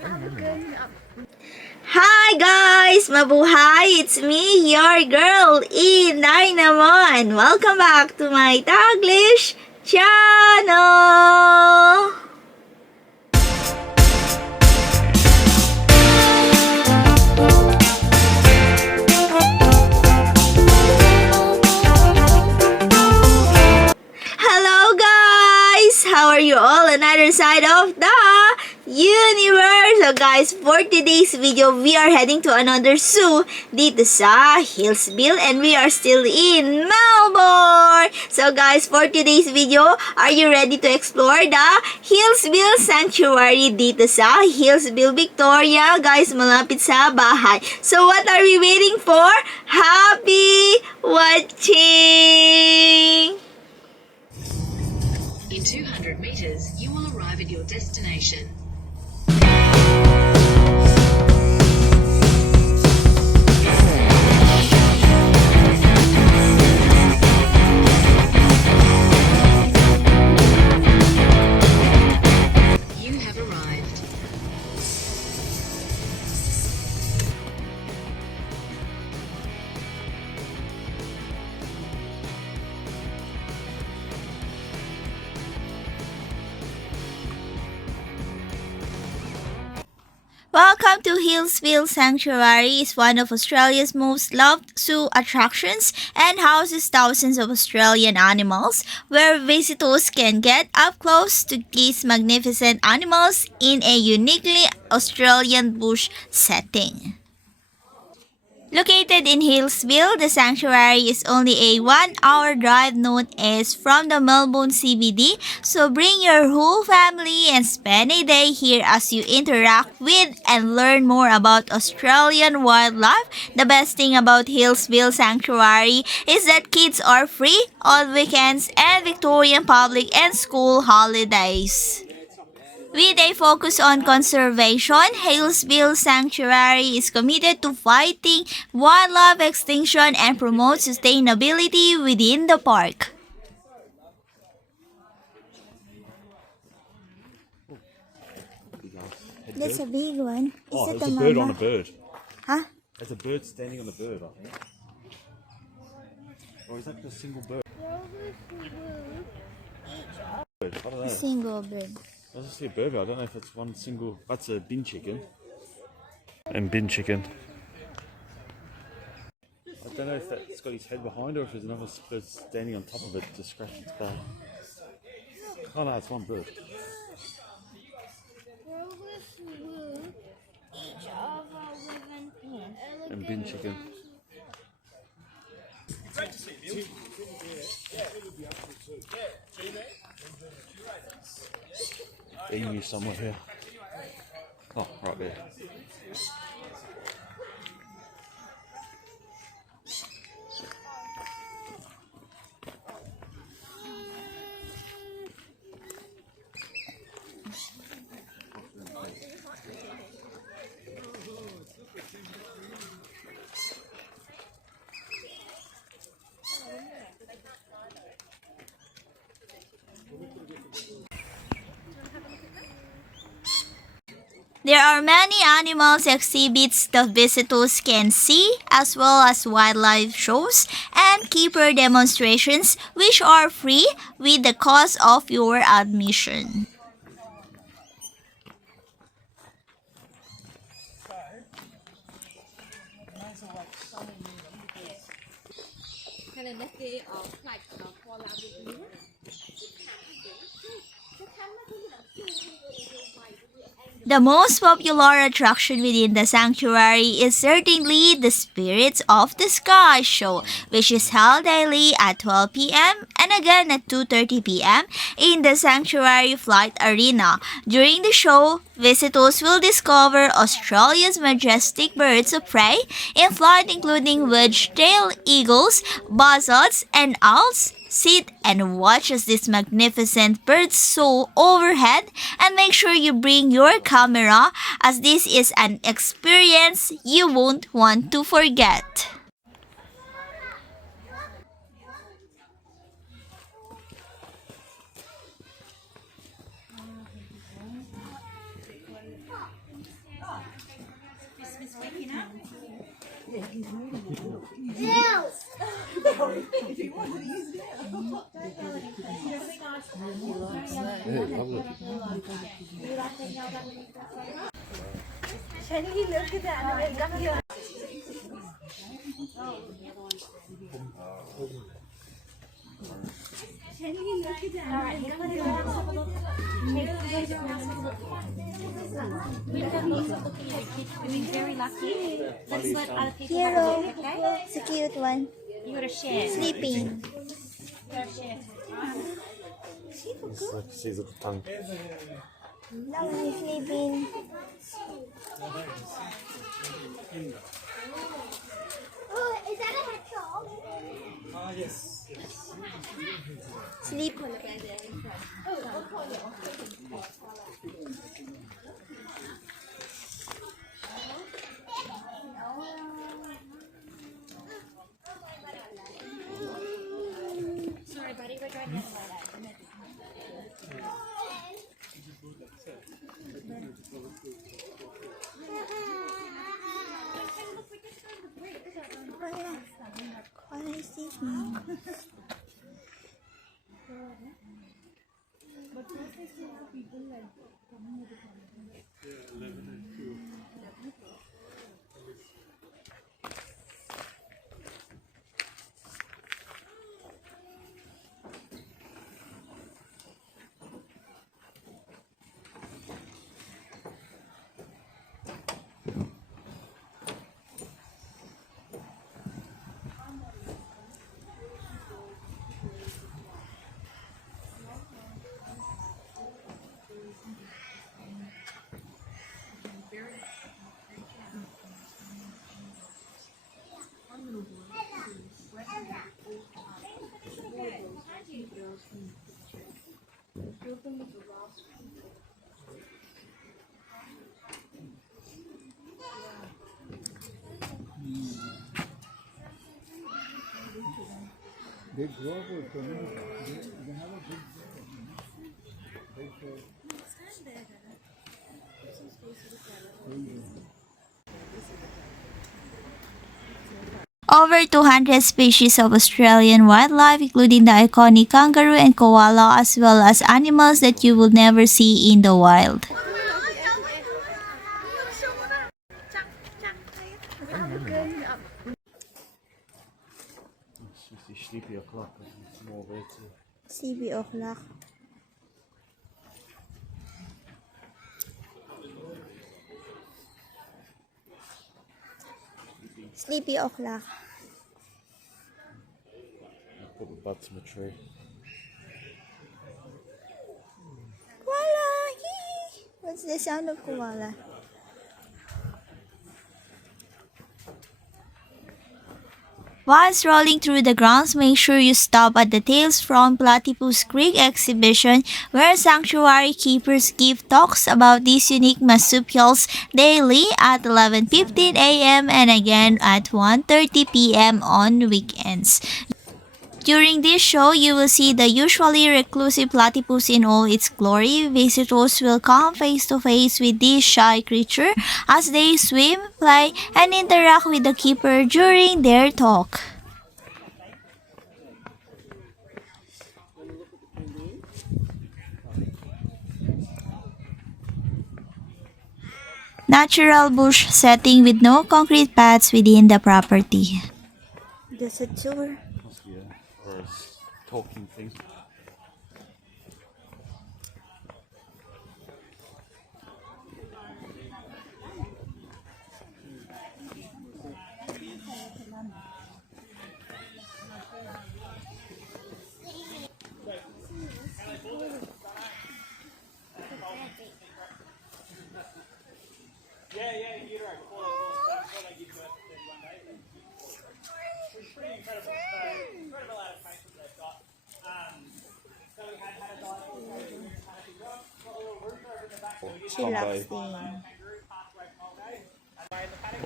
Hi guys! Mabuhay! It's me, your girl, InDaynaMo, and welcome back to my Taglish channel! Hello guys! How are you all on other side of the universe? So guys, for today's video, we are heading to another zoo dito sa Healesville, and we are still in Melbourne. So guys, for today's video, are you ready to explore the Healesville Sanctuary dito sa Healesville, Victoria? Guys, malapit sa bahay. So what are we waiting for? Happy watching! In 200 meters, you will arrive at your destination. You have arrived. Welcome to Healesville Sanctuary. It's one of Australia's most loved zoo attractions and houses thousands of Australian animals, where visitors can get up close to these magnificent animals in a uniquely Australian bush setting. Located in Healesville, the sanctuary is only a 1-hour drive northeast from the Melbourne CBD, so bring your whole family and spend a day here as you interact with and learn more about Australian wildlife. The best thing about Healesville Sanctuary is that kids are free on weekends and Victorian public and school holidays. With a focus on conservation, Healesville Sanctuary is committed to fighting wildlife extinction and promote sustainability within the park. That's a big one. Is it there's a bird on a bird. Huh? There's a bird standing on a bird, I think. Or is that a single bird? I don't know. Single bird. I just see a bird. I don't know if it's one single. That's a bin chicken. And bin chicken. I don't know if that's got his head behind or if there's another bird standing on top of it to scratch its back. Oh no, it's one bird. And bin chicken. Emu somewhere here. Oh, right there. There are many animals exhibits that visitors can see, as well as wildlife shows and keeper demonstrations, which are free with the cost of your admission. The most popular attraction within the sanctuary is certainly the Spirits of the Sky show, which is held daily at 12 p.m. and again at 2:30 p.m. in the sanctuary flight arena. During the show, visitors will discover Australia's majestic birds of prey in flight, including wedge-tailed eagles, buzzards, and owls. Sit and watch as these magnificent birds soar overhead, and make sure you bring your camera, as this is an experience you won't want to forget. lovely. You've been very lucky. Let's let other people Hero. have a look, okay? It's a cute one. You gotta share. Sleeping. You gotta share. She's at the tongue. That one is sleeping. Oh, is that a hedgehog? Sleep. Sorry, buddy, we're going to Wala is sleeping. They grow up with they have a big Over 200 species of Australian wildlife, including the iconic kangaroo and koala, as well as animals that you will never see in the wild. She's sleepy o'clock. It's more there too. Sleepy o'clock. Sleepy o'clock. Put the butts in the tree. Koala! Hee! What's the sound of koala? While strolling through the grounds, make sure you stop at the Tales from Platypus Creek exhibition, where sanctuary keepers give talks about these unique marsupials daily at 11:15 a.m. and again at 1:30 p.m. on weekends. During this show, you will see the usually reclusive platypus in all its glory. Visitors will come face to face with this shy creature as they swim, play, and interact with the keeper during their talk. Natural bush setting with no concrete paths within the property. Just a tour. Must be or a talking thing. Relaxing.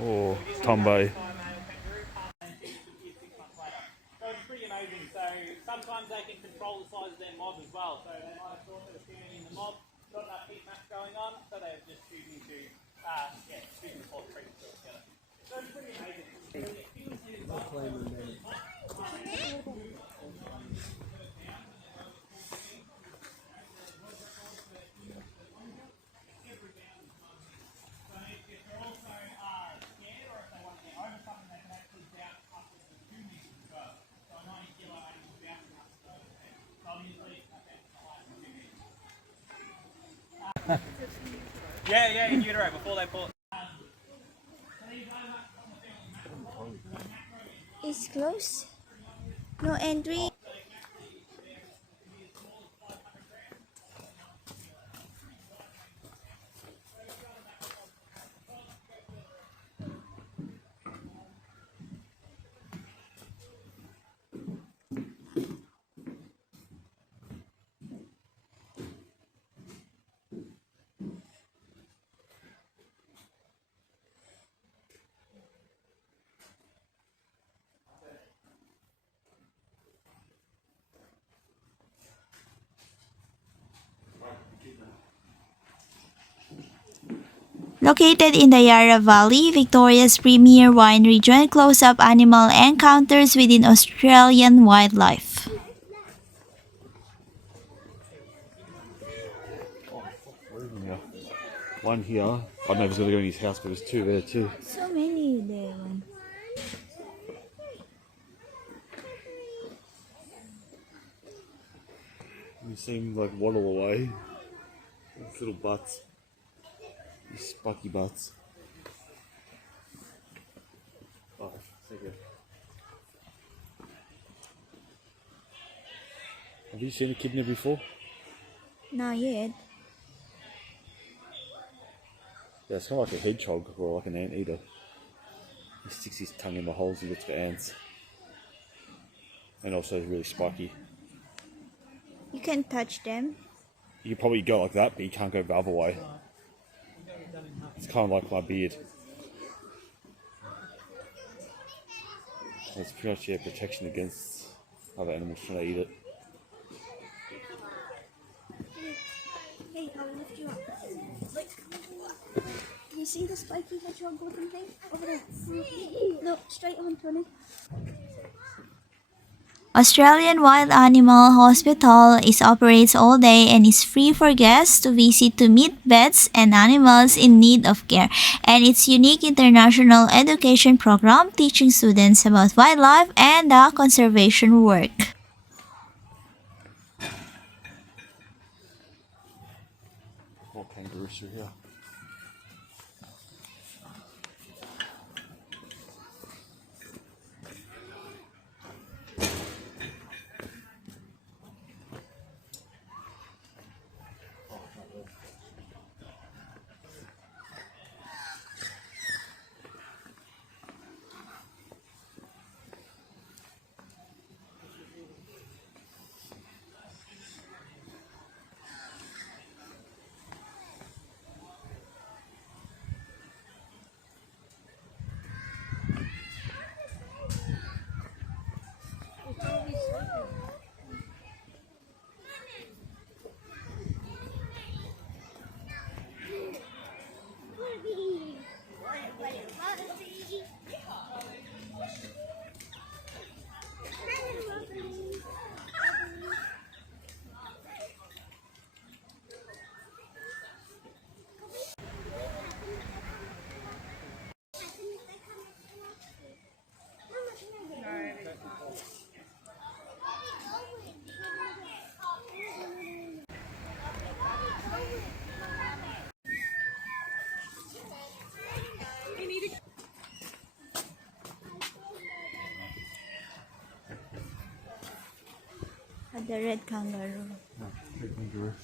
Oh, Tomboy. So it's pretty amazing. So sometimes they can control the size of their mob as well. So they might have thought they were standing in the mob, got enough heat mass going on, so they're just choosing to choosing to pull the creatures together. So it's pretty amazing. Yeah, in utero before they pull it. It's closed. No entry. Located in the Yarra Valley, Victoria's premier wine region, close-up animal encounters within Australian wildlife. Yeah. One here. I don't know if he's going to go in his house, but there's two there too. So many there. You see him like waddle away. These little butts. These spiky butts. Oh, there you go. Have you seen a echidna before? Not yet. Yeah, it's kind of like a hedgehog or like an anteater. He sticks his tongue in the holes he gets for ants. And also he's really spiky. You can touch them. You can probably go like that, but you can't go the other way. It's kind of like my beard. It's pretty much, yeah, protection against other animals trying to eat it. Hey, I'll lift you up. Look. Do you see the spiky hedgehog looking thing? Over there. Look, straight on, Tony. Australian Wild Animal Hospital operates all day and is free for guests to visit to meet vets and animals in need of care. And its unique international education program teaching students about wildlife and conservation work. More kangaroos through here. The red kangaroo. Kangaroo.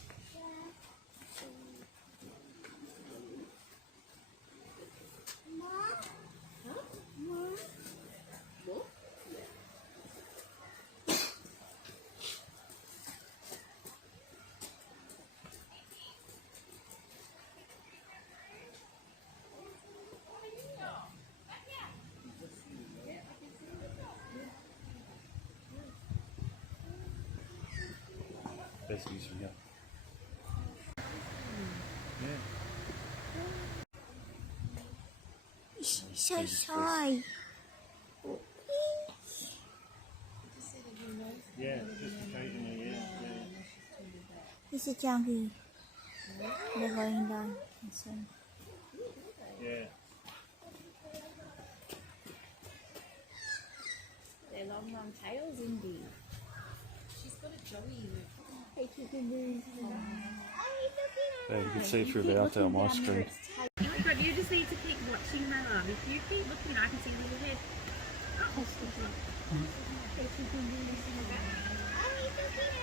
Best views from here. So shy. Yeah, just occasionally, yeah. It's a junkie. They're going down. So. Yeah. Their long tails, indeed. She's got a joey. Hey, you can do. Are you looking at Yeah, you can see through the out there on my screen. But you just need to keep watching my love. If you keep looking, I can see the little head.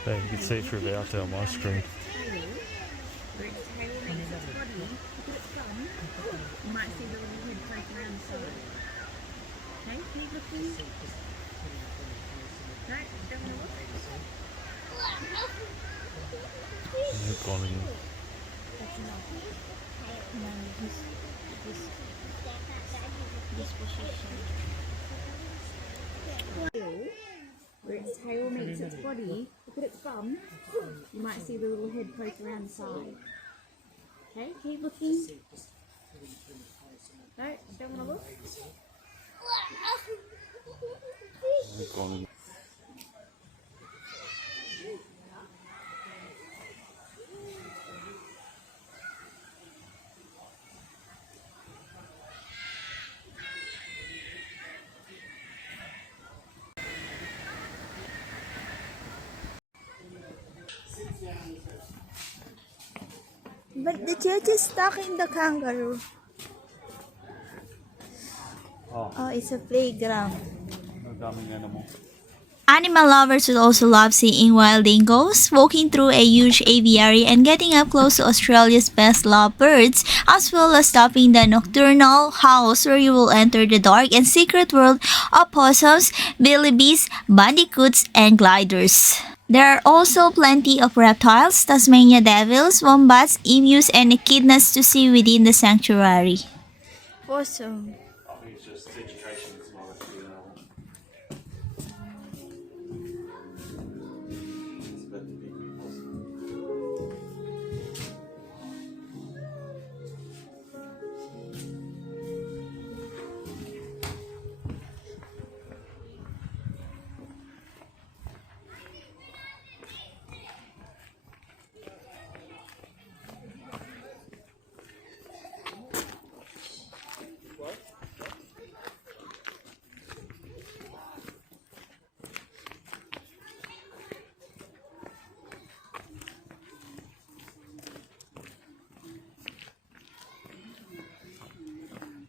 Yeah, you can see through the out there on my screen. Where its tail meets its body, look at its thumb. You might see the little head poke around the side. Okay, keep looking. No, don't want to look. They're gone again. Where its tail meets its body, look at its thumb. You might see the little head poke around the side. Okay, keep looking. No, don't want to look. They're gone again. But the church is stuck in the kangaroo. Oh, it's a playground. No dummy animal. Animal lovers would also love seeing wild dingoes, walking through a huge aviary and getting up close to Australia's best loved birds, as well as stopping the Nocturnal house where you will enter the dark and secret world of possums, billybees, bandicoots, and gliders. There are also plenty of reptiles, Tasmania devils, wombats, emus, and echidnas to see within the sanctuary. Possum. I think it's just education. It's not actually it's about the big possum.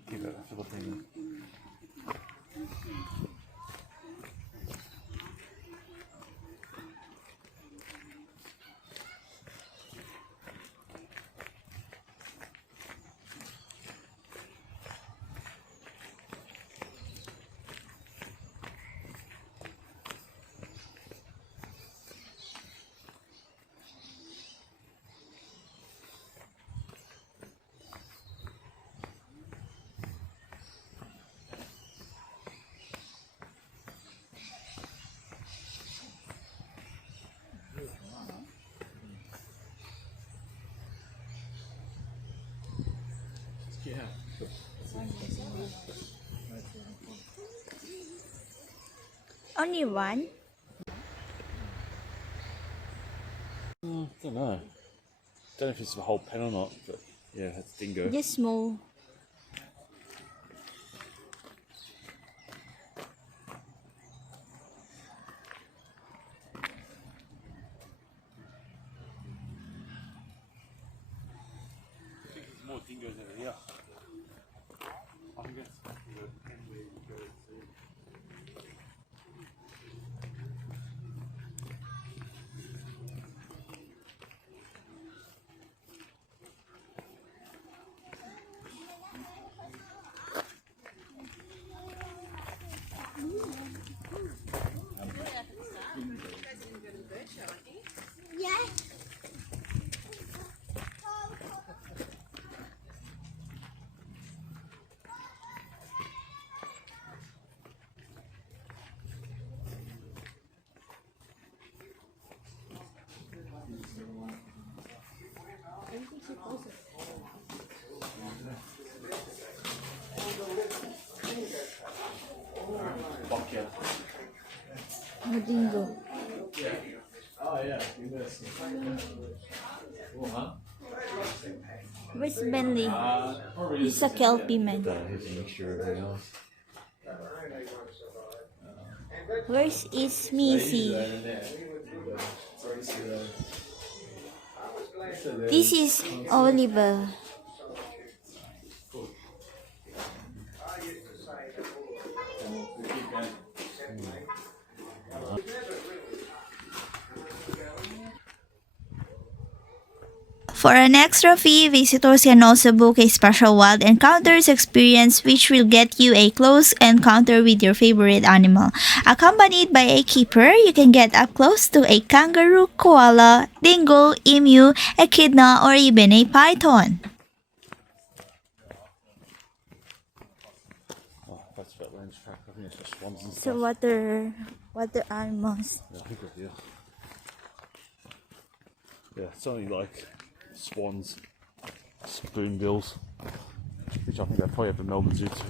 Give it a Filipina. Only one? I don't know. Don't know if it's the whole pen or not, but yeah, that's dingo. Just small. I think there's more dingoes over here. I think that's the pen where you go to see. Yeah. Bobcat. No dingo. Where's Bentley? He's a Kelpie man. Here's a mixture of everything else. Where's is Missy? This is Oliver. For an extra fee, visitors can also book a special wild encounters experience which will get you a close encounter with your favorite animal. Accompanied by a keeper, you can get up close to a kangaroo, koala, dingo, emu, echidna, or even a python. Oh, that's wetlands track. I think it's for swans and stuff. So water animals. Yeah, I think it, yeah. Yeah, it's only like swans, spoonbills, which I think they probably have the Melbourne Zoo too.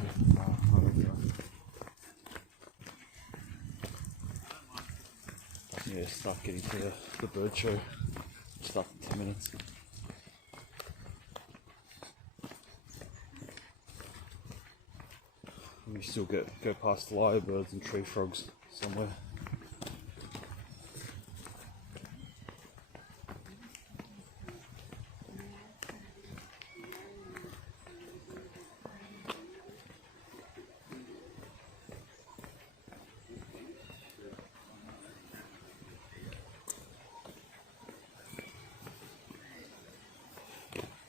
Yeah, start getting to the bird show. Start in 10 minutes. We still go past lyrebirds and tree frogs somewhere.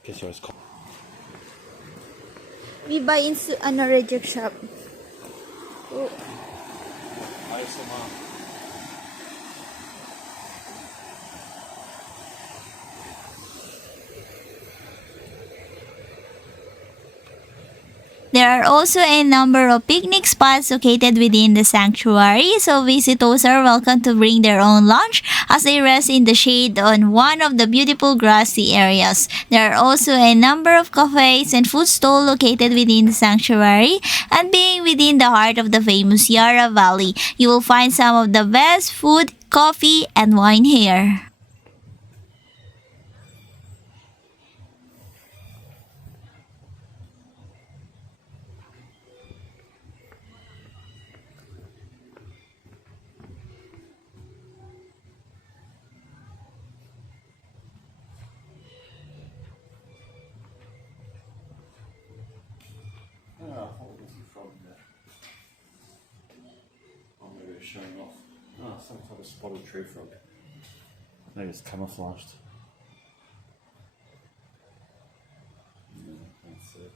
Guess where it's called. We buy in reject shop. Oh. There are also a number of picnic spots located within the sanctuary, so visitors are welcome to bring their own lunch as they rest in the shade on one of the beautiful grassy areas. There are also a number of cafes and food stalls located within the sanctuary, and being within the heart of the famous Yarra Valley, you will find some of the best food, coffee, and wine here. Oh, maybe it's showing off. Oh, some type of spotted tree frog. Maybe it's camouflaged. Yeah, that's it.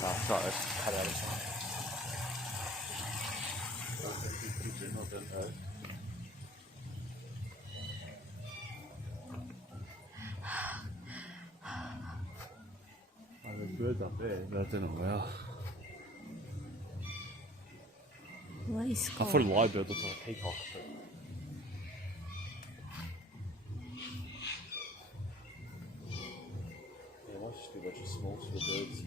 Oh, sorry, let's cut out this one. Oh, there's birds up there, but I don't know where. What is I called? thought a lyrebird looked like a peacock, but yeah, it might just be a bunch of small sort of birds.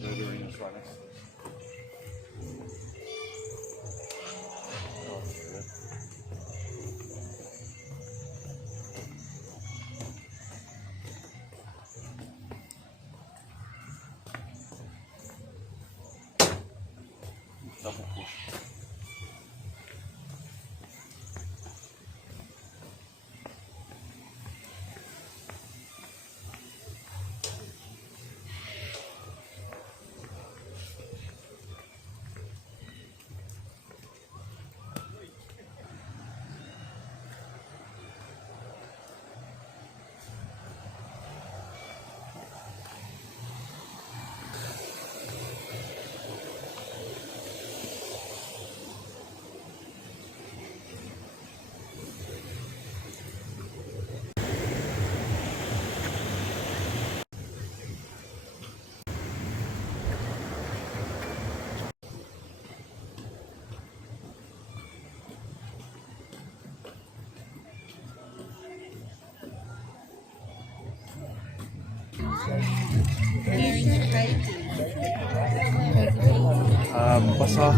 Bird arenas right next to this. Oh, that's good. Double push. Basa.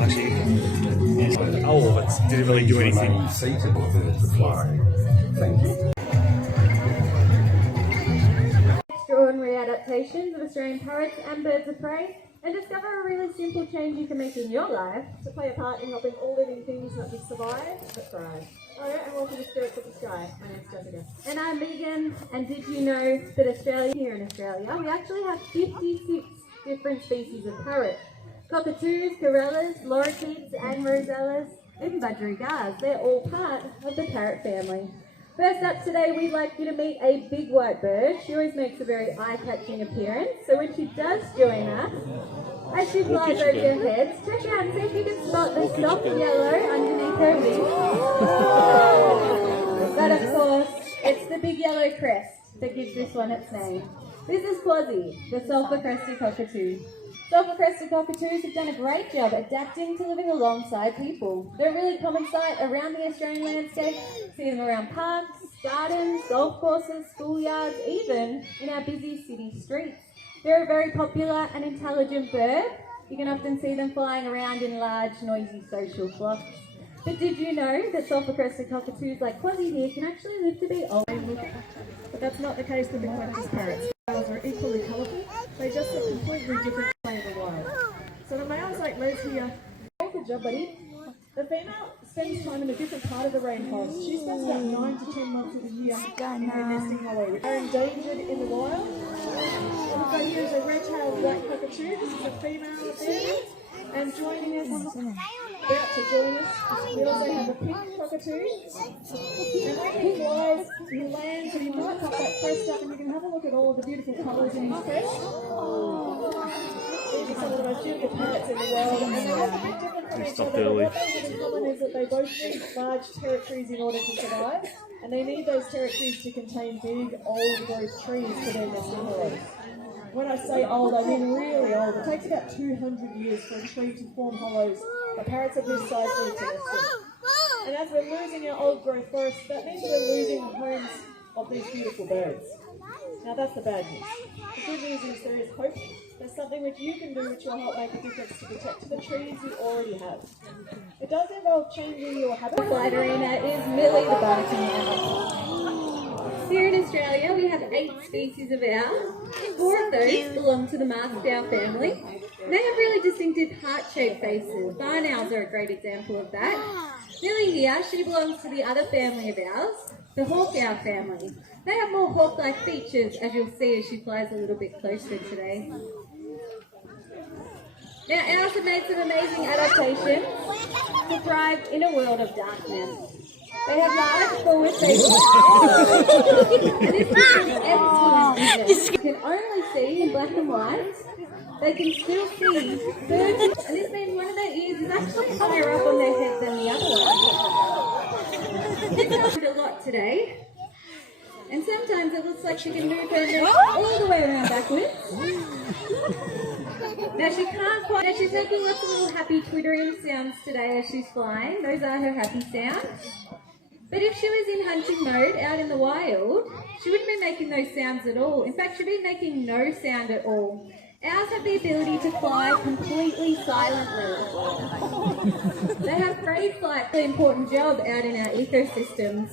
Actually, oh, it didn't really do anything. Seated with the fly. Thank you. Extraordinary adaptations of Australian parrots and birds of prey, and discover a really simple change you can make in your life to play a part in helping all living things not just survive, but thrive. Hello and welcome to Spirits of the Sky. My name's Jessica. And I'm Megan, and did you know that here in Australia, we actually have 56 different species of parrot. Cockatoos, corellas, lorikeets, and rosellas, even budgerigars, they're all part of the parrot family. First up today, we'd like you to meet a big white bird. She always makes a very eye-catching appearance, so when she does join us, as she flies over your heads, check out and see if you can spot the soft yellow underneath her wing. But of course, it's the big yellow crest that gives this one its name. This is Quasi, the sulphur-crested cockatoo. Sulphur-crested cockatoos have done a great job adapting to living alongside people. They're a really common sight around the Australian landscape. See them around parks, gardens, golf courses, schoolyards, even in our busy city streets. They're a very popular and intelligent bird. You can often see them flying around in large, noisy social flocks. But did you know that sulphur-crested cockatoos like Quasi here can actually live to be old? But that's not the case with the Quintus parrots. Males are equally colourful, they just look completely different in the wild. So the males like Les here, good job buddy. The female spends time in a different part of the rainforest. She spends about 9 to 10 months of the year in her nesting hollow, which are endangered in the wild. What we've got here is a red-tailed black cockatoo. This is a female of there. And joining us, about to join us, we also have a pink cockatoo. And when he flies, he lands and he might pop that crest up and you can have a look at all of the beautiful colours in his crest. These are some of the most beautiful parrots in the world, and they're all a bit different from each other. But what they have in common is that they both need large territories in order to survive, and they need those territories to contain big, old-growth trees for their nesting hollows. When I say old, I mean really old. It takes about 200 years for a tree to form hollows, but parrots of this size need to nest in. And as we're losing our old-growth forests, that means we're losing the homes of these beautiful birds. Now that's the bad news. The good news is there is hope. There's something which you can do which will help make a difference to protect the trees you already have. It does involve changing your habitat. The flight arena is Millie the barking owl. Here in Australia we have 8 species of owl. 4 of those belong to the masked owl family. They have really distinctive heart-shaped faces. Barn owls are a great example of that. Millie here, she belongs to the other family of owls, the hawk owl family. They have more hawk-like features, as you'll see as she flies a little bit closer today. Now, owls have made some amazing adaptations to thrive in a world of darkness. They have large forward-facing eyes, and this gives them excellent vision. You can only see in black and white. They can still see birds, and this means one of their ears is actually higher up on their head than the other one. It's happened a lot today, and sometimes it looks like she can move her neck all the way around backwards. Now she can't quite, now she's making lots of little happy twittering sounds today as she's flying. Those are her happy sounds. But if she was in hunting mode out in the wild, she wouldn't be making those sounds at all. In fact, she'd be making no sound at all. Owls have the ability to fly completely silently. They have great flight, an important job out in our ecosystems.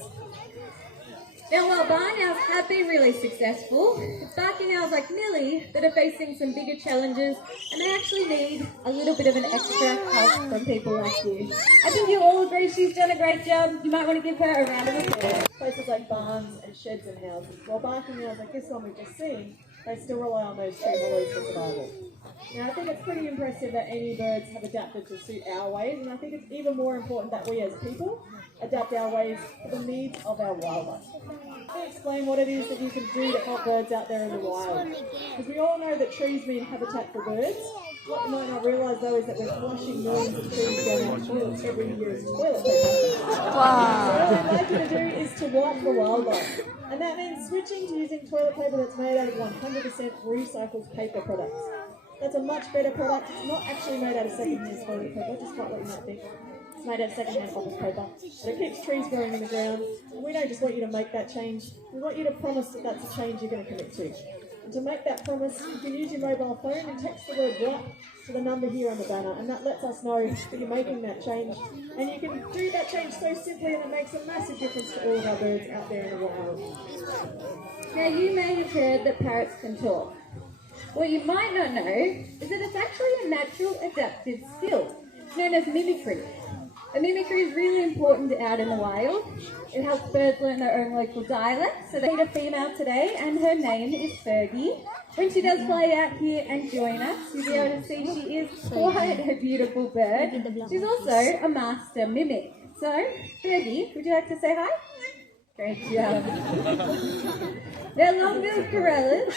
Now, while barn owls have been really successful, it's barking owls like Millie that are facing some bigger challenges, and they actually need a little bit of an extra help from people like you. I think you all agree she's done a great job. You might want to give her a round of applause. Places like barns and sheds and houses, while barking owls like this one we've just seen, they still rely on those tree hollows for survival. Now, I think it's pretty impressive that any birds have adapted to suit our ways, and I think it's even more important that we as people adapt our ways to the needs of our wildlife. Let me explain what it is that you can do to help birds out there in the wild. Because we all know that trees mean habitat for birds. What you might not realise though is that we're flushing millions of trees down our toilets every year as toilet paper. Wow. So what I'd like you to do is to wipe the wildlife. And that means switching to using toilet paper that's made out of 100% recycled paper products. That's a much better product. It's not actually made out of second-use toilet paper, despite what you might think. It's made out of second-hand office paper, but it keeps trees growing in the ground. And we don't just want you to make that change. We want you to promise that that's a change you're going to commit to. And to make that promise, you can use your mobile phone and text the word "what" to the number here on the banner, and that lets us know that you're making that change. And you can do that change so simply, and it makes a massive difference to all of our birds out there in the wild. Now, you may have heard that parrots can talk. What you might not know is that it's actually a natural adaptive skill. It's known as mimicry. And mimicry is really important out in the wild. It helps birds learn their own local dialect. So they meet a female today, and her name is Fergie. When she does fly out here and join us, you'll be able to see she is quite a beautiful bird. She's also a master mimic. So, Fergie, would you like to say hi? Great job. They're long-billed corellas.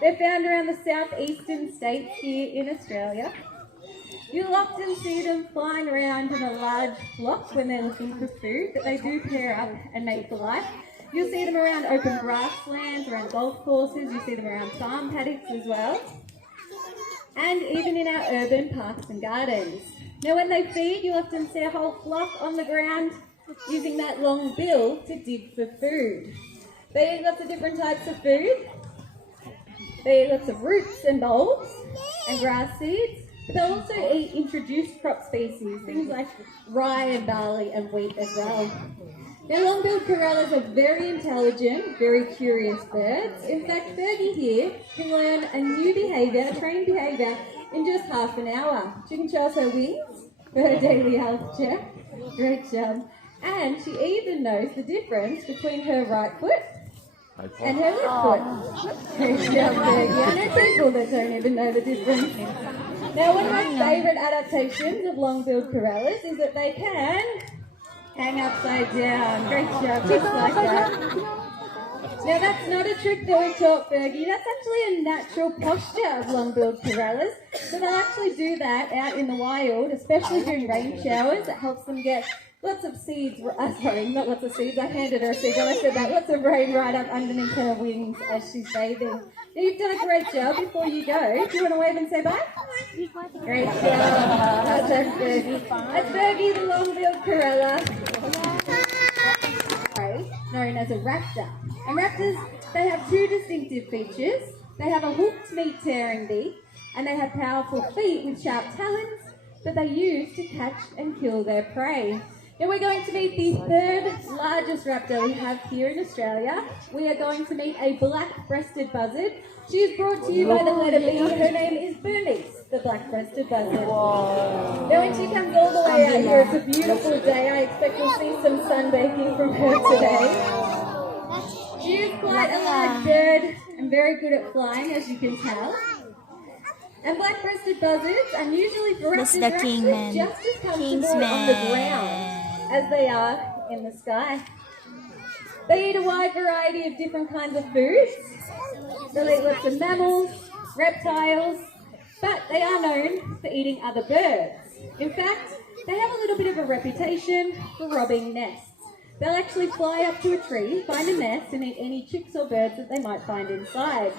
They're found around the southeastern states here in Australia. You'll often see them flying around in a large flock when they're looking for food, but they do pair up and mate for life. You'll see them around open grasslands, around golf courses, you see them around farm paddocks as well, and even in our urban parks and gardens. Now when they feed, you'll often see a whole flock on the ground using that long bill to dig for food. They eat lots of different types of food. They eat lots of roots and bulbs and grass seeds. But they'll also eat introduced crop species, things like rye and barley and wheat as well. Now, long-billed corellas are very intelligent, very curious birds. In fact, Fergie here can learn a new behaviour, a trained behaviour, in just half an hour. She can show us her wings for her daily health check. Great job. And she even knows the difference between her right foot and her left foot. Great job, Fergie. I know people that don't even know the difference. Now, one of my favourite adaptations of long-billed corellas is that they can hang upside down. Great job, just like that. Now, that's not a trick that we taught Fergie. That's actually a natural posture of long-billed corellas. So they'll actually do that out in the wild, especially during rain showers. It helps them get lots of seeds, sorry, not lots of seeds, I handed her a seed when I said that, lots of rain right up underneath her wings as she's bathing. Now you've done a great job. Before you go, do you want to wave and say bye? Great job. That's Fergie. That's Fergie, the long-billed corella, known as a raptor. And raptors, they have two distinctive features. They have a hooked meat-tearing beak, and they have powerful feet with sharp talons that they use to catch and kill their prey. Now we're going to meet the third largest raptor we have here in Australia. We are going to meet a black-breasted buzzard. She is brought to you by the letter B. Her name is Bernice, the black-breasted buzzard. Now when she comes all the way out here, it's a beautiful day. I expect we'll see some sunbaking from her today. She is quite a large bird and very good at flying, as you can tell. And black-breasted buzzards, unusually for raptors, are actually just as comfortable on the ground as they are in the sky. They eat a wide variety of different kinds of foods. They'll eat lots of mammals, reptiles, but they are known for eating other birds. In fact, they have a little bit of a reputation for robbing nests. They'll actually fly up to a tree, find a nest, and eat any chicks or birds that they might find inside.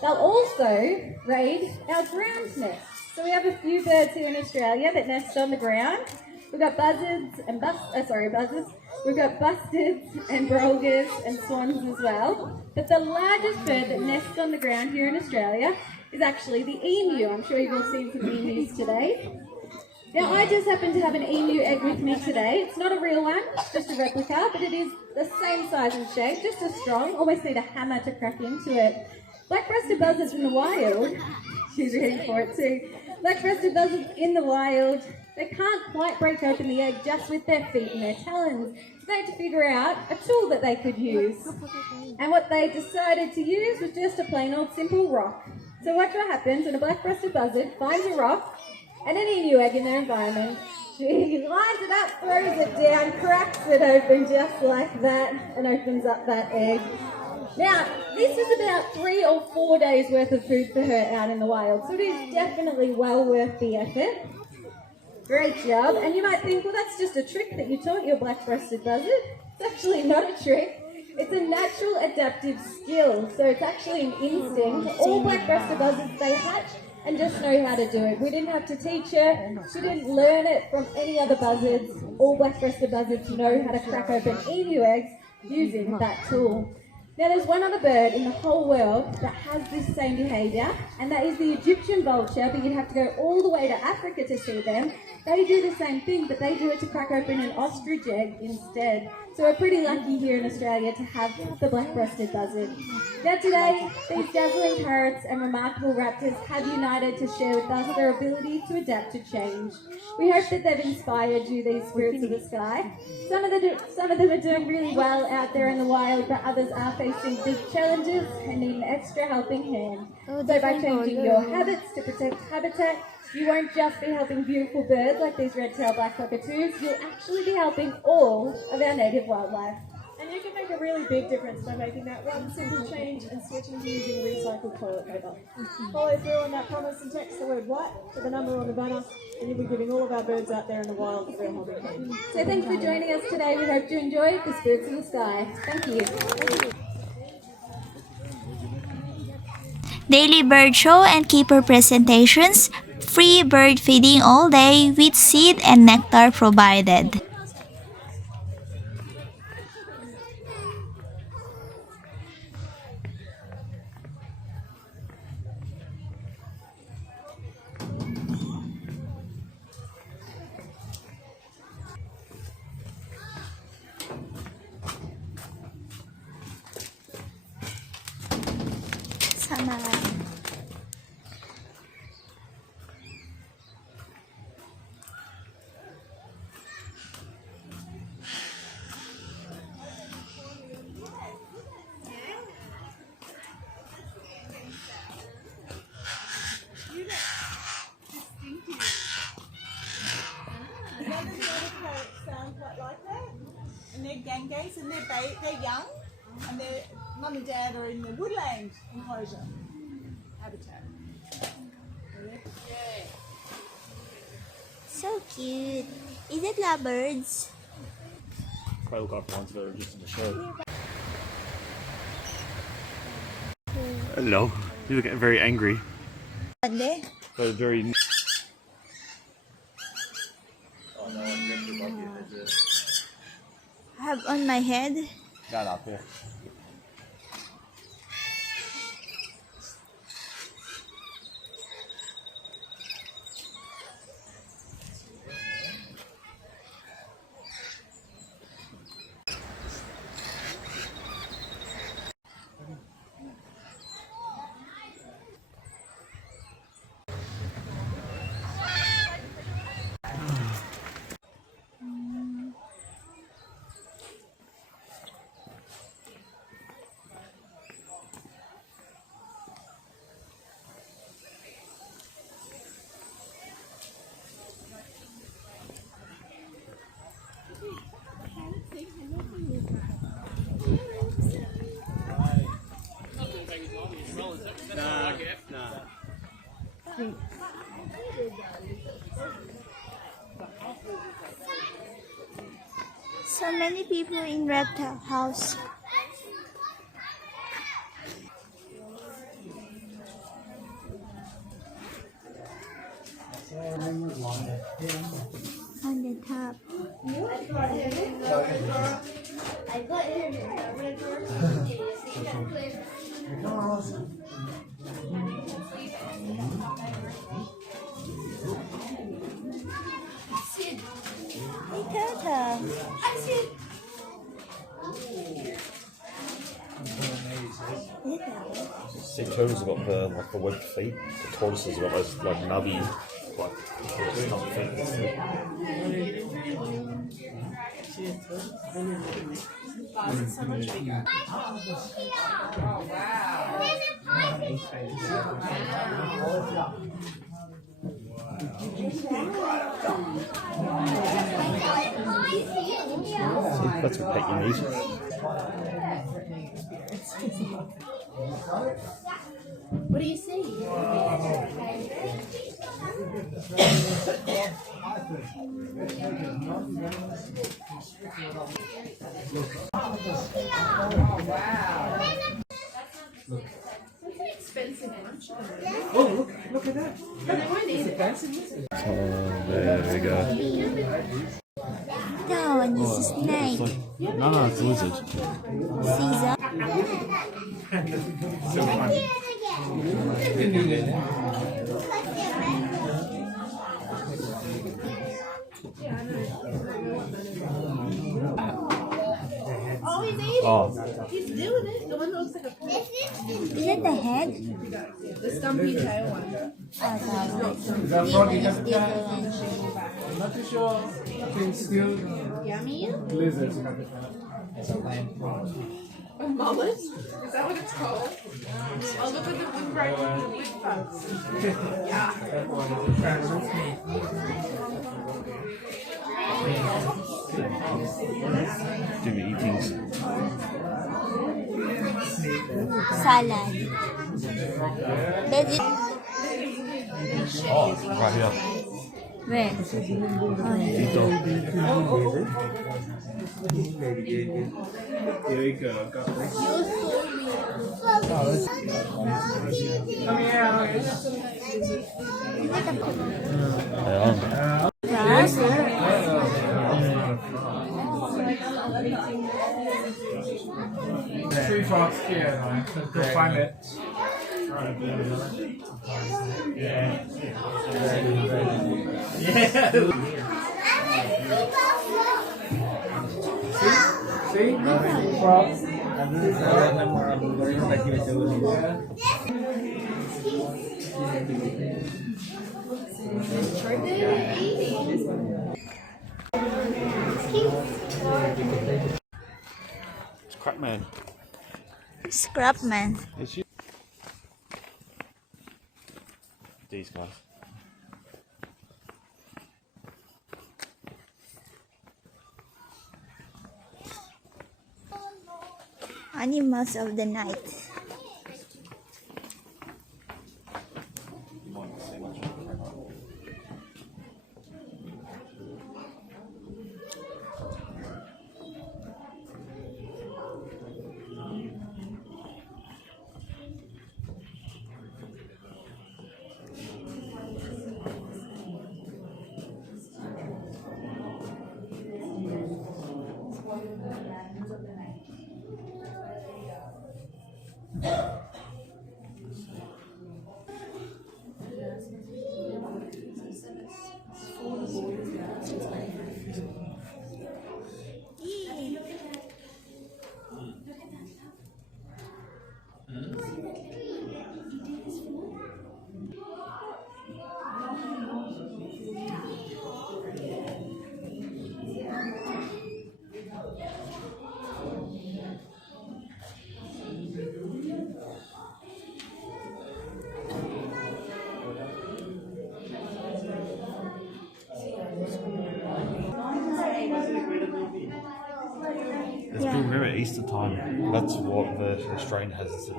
They'll also raid our ground nests. So we have a few birds here in Australia that nest on the ground. We've got buzzards and We've got bustards and brolgas and swans as well. But the largest bird that nests on the ground here in Australia is actually the emu. I'm sure you've all seen some emus today. Now, I just happen to have an emu egg with me today. It's not a real one, just a replica, but it is the same size and shape, just as strong. Almost need a hammer to crack into it. Black-breasted buzzards in the wild, she's ready for it too. Black-breasted buzzards in the wild, they can't quite break open the egg just with their feet and their talons. So they had to figure out a tool that they could use. And what they decided to use was just a plain old simple rock. So watch what happens when a black-breasted buzzard finds a rock and an emu egg in their environment. She lines it up, throws it down, cracks it open just like that, and opens up that egg. Now, this is about 3 or 4 days worth of food for her out in the wild, so it is definitely well worth the effort. Great job. And you might think, well, that's just a trick that you taught your black-breasted buzzard. It's actually not a trick. It's a natural adaptive skill, so it's actually an instinct. All black-breasted buzzards, they hatch and just know how to do it. We didn't have to teach her. She didn't learn it from any other buzzards. All black-breasted buzzards know how to crack open emu eggs using that tool. Now there's one other bird in the whole world that has this same behaviour, and that is the Egyptian vulture, but you'd have to go all the way to Africa to see them. They do the same thing, but they do it to crack open an ostrich egg instead. So we're pretty lucky here in Australia to have the black-breasted buzzard. Now today, these dazzling parrots and remarkable raptors have united to share with us their ability to adapt to change. We hope that they've inspired you, these spirits of the sky. Some of them are doing really well out there in the wild, but others are facing big challenges and need an extra helping hand. So by changing your habits to protect habitat, you won't just be helping beautiful birds like these red-tailed black cockatoos, you'll actually be helping all of our native wildlife. And you can make a really big difference by making that one simple change and switching to using recycled toilet paper. Follow through on that promise and text the word white to the number on the banner, and you'll be giving all of our birds out there in the wild a real helping hand. So thanks for joining us today. We hope you enjoyed the Spirits in the Sky. Thank you. Daily bird show and keeper presentations, free bird feeding all day with seed and nectar provided. Sana. Sound quite like that, and they're gangays and they're young, and their mum and dad are in the woodland enclosure habitat. So cute. Is it lovebirds? They look like the ones that are just in the show. Hello. You look very angry. Ande? They're very... I have on my head. Not up here. So many people in reptile house. On the top. Hey, Tata. See, turtles have got the like the webbed feet. The tortoises have got those like nubby, like snub feet. That's what pet you need. What do you see? Look at that. Oh, there we go. No, and this is snake. No, it's a lizard. Caesar. Oh, He's doing it. The one that looks like a Is it the head? the stumpy tail one. Oh, no. Is that frog? It's the other one. I'm not too sure. I think still Yummy. lizards. A mullet? Is that what it's called? Oh, look at the great with bugs. Yeah. do me eatings. Salad. Does it? Oh, right here. Where? Dito. There you go. Got it. Three frogs here, man. Go find it. See? Frogs. It's crap, man. Scrap man. It's you. These guys. Animals of the night. It's been rare at Easter time. That's what the Australian has.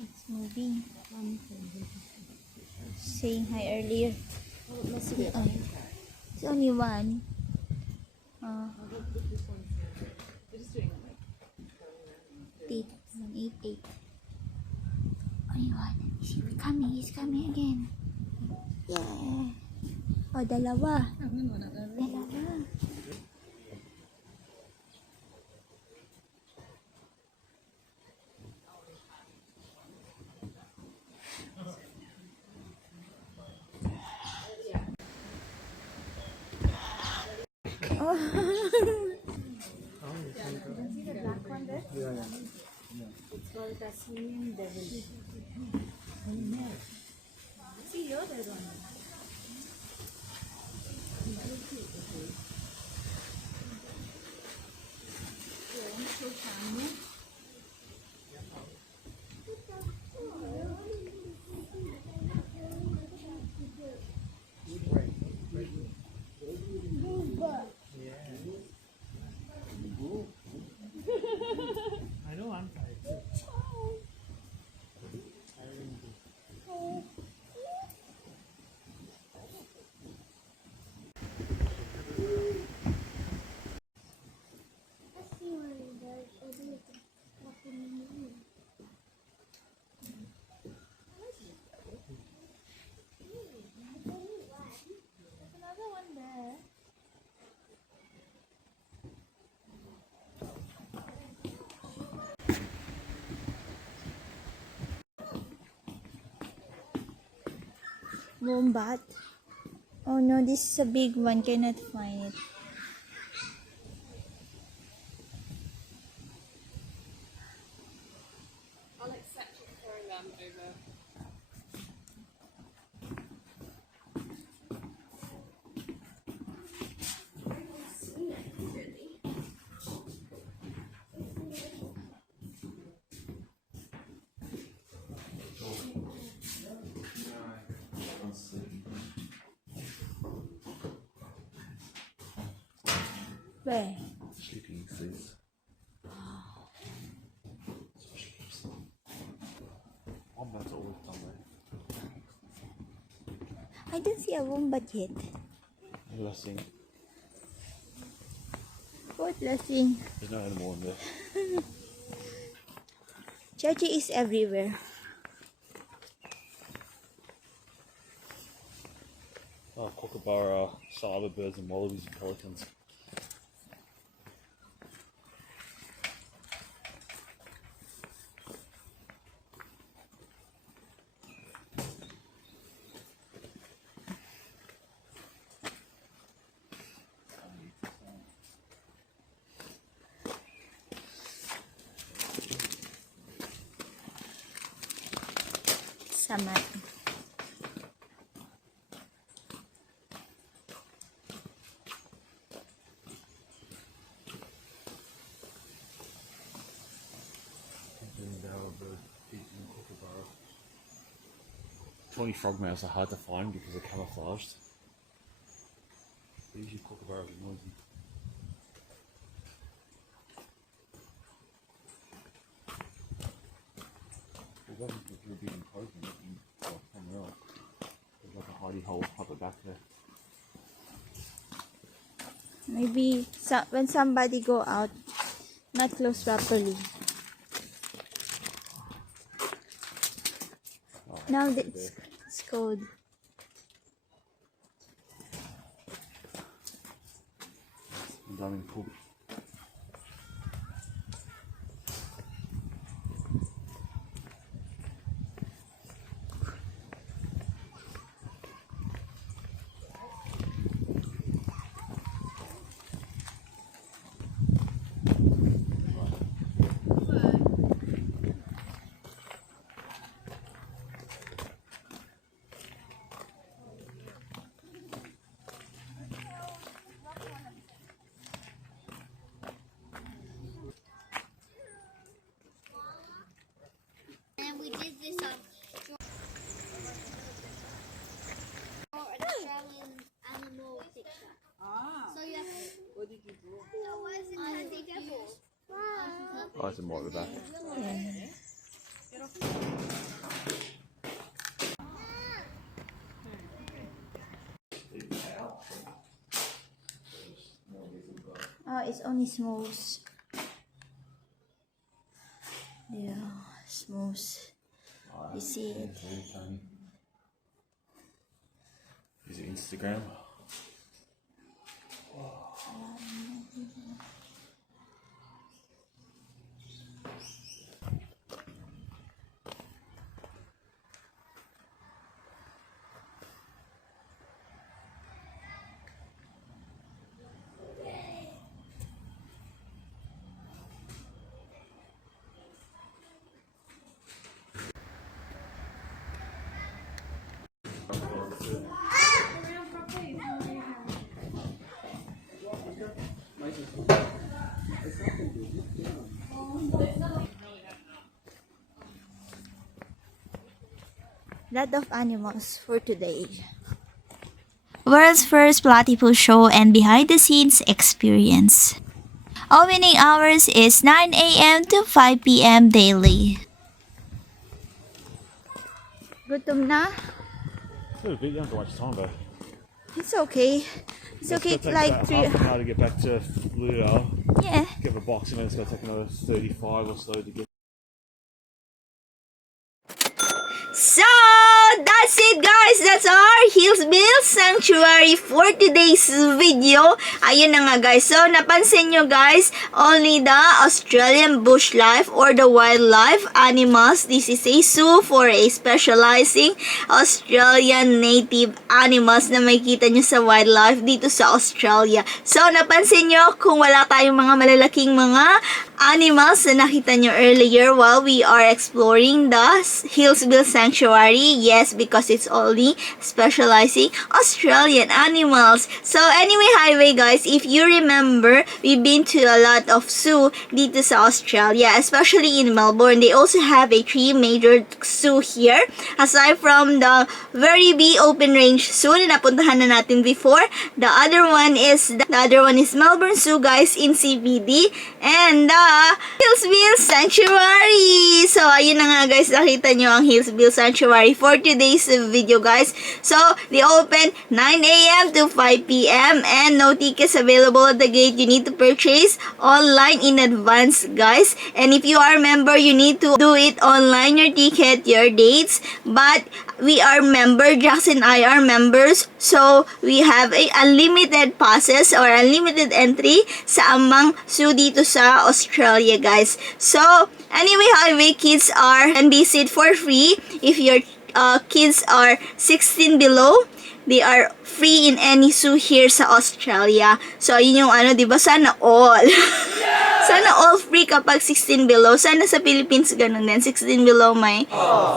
It's moving. Saying hi earlier. It's only one. Eight, 188. Only one. Is he coming? He's coming again. Yeah. Oh, dalawa. Dalawa. Wombat. Oh no, this is a big one. Cannot find it. I'll accept it for over. Where? Sleeping things. Wombats always done that. I don't see a wombat yet. Last thing. What last thing? There's no animal in there. Chachi is everywhere. Oh, kookaburra, some other birds and wallabies and pelicans. Samat. Tawny frogmouths are hard to find because they're camouflaged. They usually kookaburras are noisy. There's one if you're being clothing that you got somewhere else. There's like a hidey hole up the back there. Maybe when somebody go out, not close properly. Oh, Now there. it's cold. I'm daming poop. And we did this an Australian animal picture. So you have what did you draw? So why is it Handy Devil? Oh, it's a more at the back. Oh, it's only smooth. Yeah, smooth. You see it? Is it Instagram? Lot of animals for today. World's first Platypus show and behind the scenes experience. Opening hours is 9 a.m. to 5 p.m. daily. Gutom na? It's a bit young to watch time though. It's okay. It's okay. It's like about 3. half an hour to get back to Ludo. Yeah. Get the box and then it's going to take another 35 or so to get. So, that's it guys. That's our Healesville Sanctuary Sanctuary for today's video. Ayun na nga guys. So, napansin nyo guys, only the Australian bush life or the wildlife animals. This is a zoo for a specializing Australian native animals na makikita nyo sa wildlife dito sa Australia. So, napansin nyo kung wala tayong mga malalaking mga animals na nakita nyo earlier while we are exploring the Healesville Sanctuary. Yes, because it's only specializing Australian animals. So anyway, highway guys, if you remember, we've been to a lot of zoo dito sa Australia, especially in Melbourne. They also have a 3 major zoo here. Aside from the very big open range zoo na napuntahan na natin before, the other one is Melbourne Zoo guys in CBD, and the Healesville Sanctuary. So, ayun na nga guys, nakita nyo ang Healesville Sanctuary for today's video guys. So, they open 9 a.m. to 5 p.m. and no tickets available at the gate. You need to purchase online in advance guys. And if you are a member, you need to do it online, your ticket, your dates. But we are member, Jax and I are members. So, we have a unlimited passes or unlimited entry sa amang zoo dito sa Australia, guys. So, anyway, highway kids can visit for free. If your kids are 16 below, they are free in any zoo here sa Australia. So, yun yung diba? Sana all. Sana all free kapag 16 below. Sana sa Philippines ganun din. 16 below may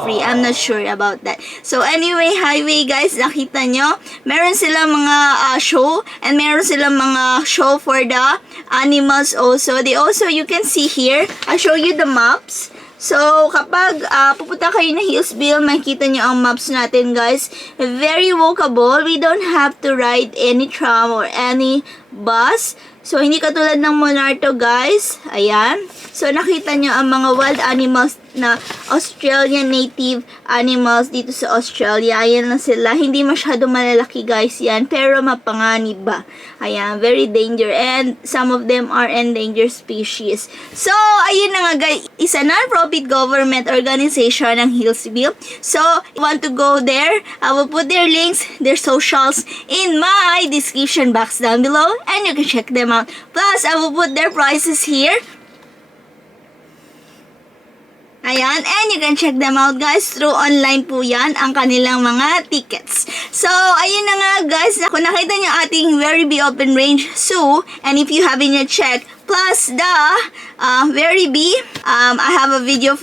free. I'm not sure about that. So, anyway, highway guys, nakita nyo, meron silang mga show, and meron silang mga show for the animals also. They also, you can see here, I'll show you the maps. So, kapag pupunta kayo na Healesville, makikita nyo ang maps natin, guys. Very walkable. We don't have to ride any tram or any bus. So, hindi katulad ng Monarto, guys. Ayan. So, nakita nyo ang mga wild animals na Australian native animals dito sa Australia. Ayan na sila. Hindi masyado malalaki, guys, yan. Pero mapanganib ba? Ayan. Very danger. And some of them are endangered species. So, ayun na nga, guys. It's a non-profit government organization ng Healesville. So, if you want to go there, I will put their links, their socials in my description box down below. And you can check them out. Plus, I will put their prices here. Ayan, and you can check them out guys, through online po yan, ang kanilang mga tickets. So, ayun na nga guys, kung nakita nyo ating very big open range zoo, and if you haven't yet checked, plus the very big, I have a video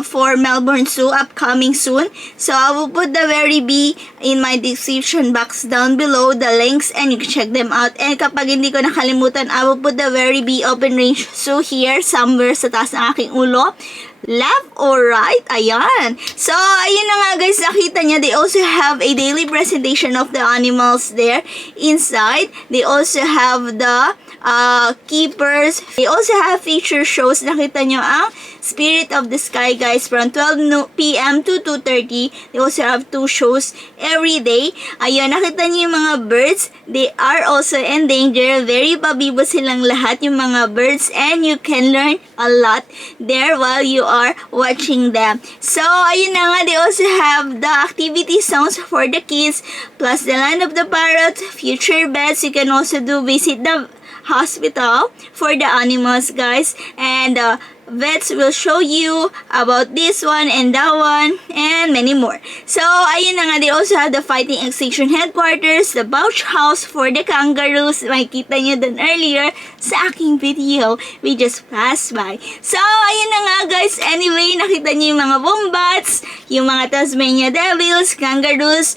for Melbourne Zoo upcoming soon. So, I will put the very big in my description box down below, the links, and you can check them out. And kapag hindi ko nakalimutan, I will put the very big open range zoo here, somewhere sa taas ng aking ulo. Left or right? Ayan. So, ayun na nga guys, nakita niya, they also have a daily presentation of the animals there inside. They also have the keepers. They also have feature shows. Nakita nyo ang Spirit of the Sky guys from 12 p.m. to 2:30. They also have 2 shows every day. Ayun, nakita nyo yung mga birds. They are also endangered. Very pabibo silang lahat yung mga birds, and you can learn a lot there while you are watching them. So, ayun na nga, they also have the activity zones for the kids, plus the land of the parrot, future beds. You can also visit the hospital for the animals guys, and vets will show you about this one and that one and many more. So, ayun na nga, they also have the fighting extinction headquarters, the pouch house for the kangaroos. Makikita nyo dun earlier sa aking video. We just passed by. So, ayun na nga guys. Anyway, nakita nyo yung mga wombats, yung mga Tasmania devils, kangaroos,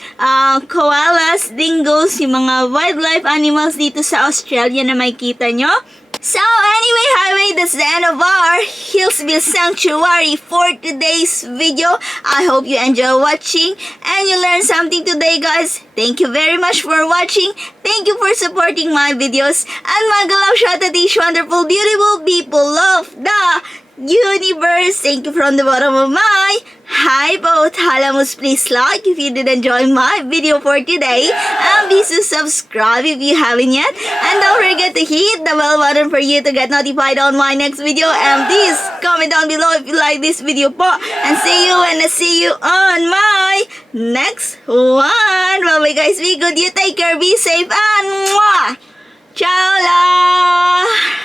koalas, dingoes, yung mga wildlife animals dito sa Australia na makikita nyo. So, anyway, highway, that's the end of our Healesville Sanctuary for today's video. I hope you enjoy watching and you learned something today, guys. Thank you very much for watching. Thank you for supporting my videos. And mga galaw shout at these wonderful, beautiful people of the universe. Thank you from the bottom of my heart. Halamus, please like if you did enjoy my video for today. And be to subscribe if you haven't yet. And don't forget to hit the bell button for you to get notified on my next video. And please comment down below if you like this video po. And see you when I see you on my next one. Bye-bye guys. Be good. You take care. Be safe. And mwah! Ciao la!